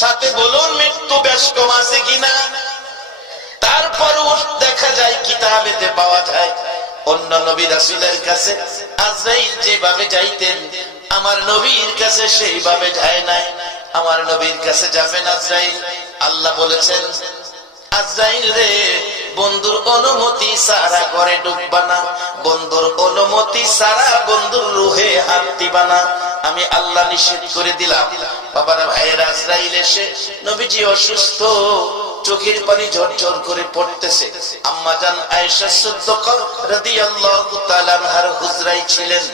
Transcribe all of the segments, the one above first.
সাথে বলুন মৃত্যু ব্যস্ত আছে কিনা। তারপরও দেখা যায় কিতাবেতে পাওয়া যায় অন্য নবী রাসূলের কাছে আজরাইল যেভাবে যাইতেন আমার নবীর কাছে সেইভাবে যায় নাই। আমার নবীর কাছে যাবেন আজরাইল, আল্লাহ বলেছেন আজরাইল রে বন্ধুর অনুমতি ছাড়া ঘরে ঢুকবা না, বন্ধুর অনুমতি ছাড়া বন্ধুর রুহে হাত দিবা না, আমি আল্লাহ নিষেধ করে দিলাম। বাবারা ভাইয়েরা, আজরাইল এসে নবীজি অসুস্থ, চোখের পানি ঝরঝর করে পড়তেছে। আম্মা জান আয়েশা সিদ্দিকা রাদিয়াল্লাহু তাআলা আনহার হুজরাই ছিলেন।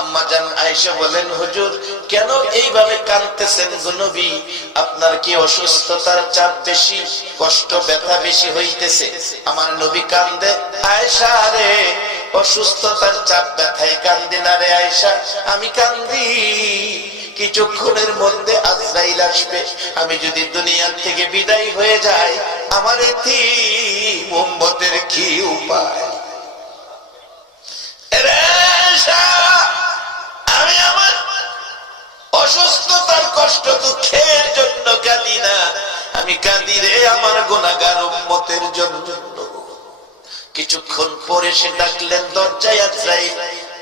আম্মা জান আয়েশা বলেন, হুজুর কেন এইভাবে কাঁদতেছেন গো নবী? আপনার কি অসুস্থতার চাপ বেশি, কষ্ট ব্যথা বেশি হইতেছে? আমার নবী কান্দে, আয়েশা রে অসুস্থতার চাপ ব্যথায় কান্দি না রে আয়েশা, আমি কান্দি কিছুক্ষণের মধ্যে আজরাইল আসবে, আমি যদি দুনিয়ার থেকে বিদায় হয়ে যাই আমার এতিম উম্মতের কি উপায়? আমি আমার অসুস্থতার কষ্ট দুঃখের জন্য কাঁদি না, আমি কাঁদি রে আমার গুনাহগার উম্মতের জন্য। কিছুক্ষণ পরে সে ডাকলেন দরজায় আজরাইল,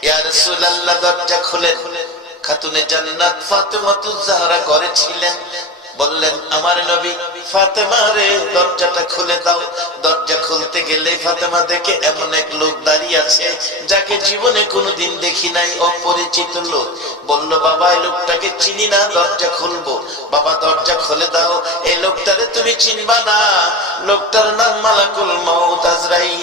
ইয়া রাসূলুল্লাহ দরজা খুলেন। খাতুনে জান্নাত ফাতেমাতুজ জাহরা ঘরে ছিলেন। বললেন, আমার নবী ফাতেমা রে দরজাটা খুলে দাও। দরজা খুলতে গেলে ফাতেমা দেখে এমন এক লোক দাঁড়িয়ে আছে যাকে জীবনে কোনোদিন দেখি নাই, অপরিচিত লোক। বলল, বাবা এই লোকটাকে চিনি না, দরজা খুলবো। বাবা দরজা খুলে দাও, এই লোকটারে তুমি চিনবা না, লোকটার নাম মালাকুল মউত আজরাইল।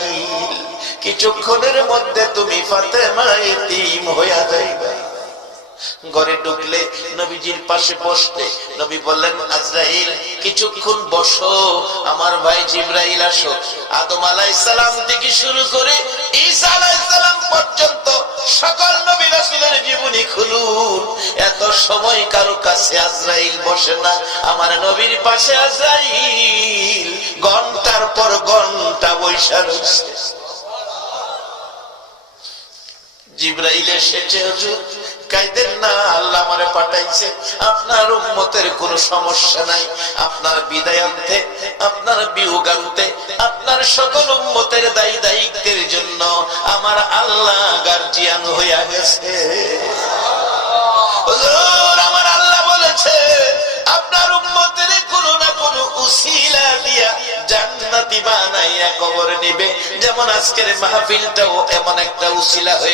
কিছুক্ষণের মধ্যে তুমি ফাতেমা এতিম হইয়া যাইবা। ঘরে ঢুকলে নবীজির পাশে বসতে নবী বললেন, আজরাইল কিছুক্ষণ বসো, আমার ভাই জিবরাইল আসো। আদম আলাইহিস সালাম থেকে শুরু করে ঈসা আলাইহিস সালাম পর্যন্ত সকল নবী রাসূলের জীবনী খুলুন, এত সময় কারো কাছে আজরাইল বসে না। আমার নবীর পাশে আজরাইল ঘন্টার পর ঘন্টা বসে রয়েছে। জিবরাইল এসেছে, হুজুর কাইদেন না, আল্লাহ আমারে পাঠাইছে, আপনার উম্মতের কোনো সমস্যা নাই, আপনার বিদায় আনতে, আপনার বিয়োগ আনতে, আপনার সকল উম্মতের দায়ী দায়িত্বের জন্য আমার আল্লাহ গার্জিয়ান হইয়া গেছে। হুজুর আমার আল্লাহ বলেছে আপনার উম্মতের কোনো না কোনো উসিলা দিয়া জান্নাতি বানাইয়া কবর নিবে, যেমন আজকের মাহফিলটাও এমন একটা উসিলা হয়ে